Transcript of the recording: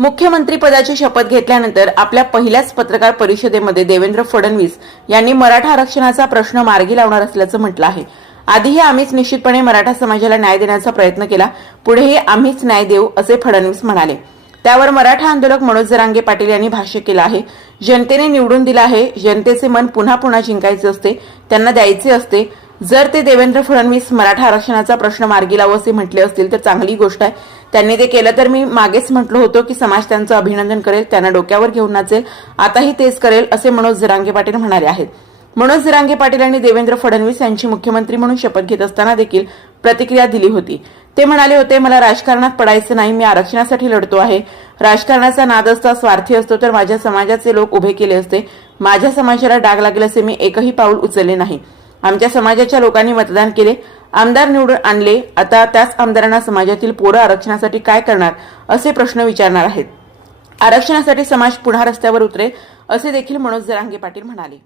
मुख्यमंत्रीपदाची शपथ घेतल्यानंतर आपल्या पहिल्याच पत्रकार परिषदेमध्ये देवेंद्र फडणवीस यांनी मराठा आरक्षणाचा प्रश्न मार्गी लावणार असल्याचं म्हटलं आहे. आधीही आम्हीच निश्चितपणे मराठा समाजाला न्याय देण्याचा प्रयत्न केला पुढेही आम्हीच न्याय देऊ असे फडणवीस म्हणाले. त्यावर मराठा आंदोलक मनोज जरांगे पाटील यांनी भाष्य केलं आहे. जनतेने निवडून दिलं आहे जनतेचे मन पुन्हा पुन्हा जिंकायचे असते त्यांना द्यायचे असते जर ते देवेंद्र फडणवीस मराठा आरक्षणाचा प्रश्न मार्गी लावू असे म्हटले असतील तर चांगली गोष्ट आहे. त्यांनी ते केलं तर मी मागेच म्हटलं होतो की समाज त्यांचं अभिनंदन करेल त्यांना डोक्यावर घेऊन नाचेल आताही तेच करेल असे मनोज जरांगे पाटील म्हणाले आहेत. मनोज जरांगे पाटील यांनी देवेंद्र फडणवीस यांची मुख्यमंत्री म्हणून शपथ घेत असताना देखील प्रतिक्रिया दिली होती. ते म्हणाले होते मला राजकारणात पडायचं नाही मी आरक्षणासाठी लढतो आहे. राजकारणाचा नाद असता स्वार्थी असतो तर माझ्या समाजाचे लोक उभे केले असते. माझ्या समाजाला डाग लागले असे मी एकही पाऊल उचलले नाही. आमच्या समाजाच्या लोकांनी मतदान केले. आमदार निवडून आणले. आता त्याच आमदारांना समाजातील पोरं आरक्षणासाठी काय करणार असे प्रश्न विचारणार आहेत. आरक्षणासाठी समाज पुन्हा रस्त्यावर उतरे असे देखील मनोज जरांगे पाटील म्हणाले.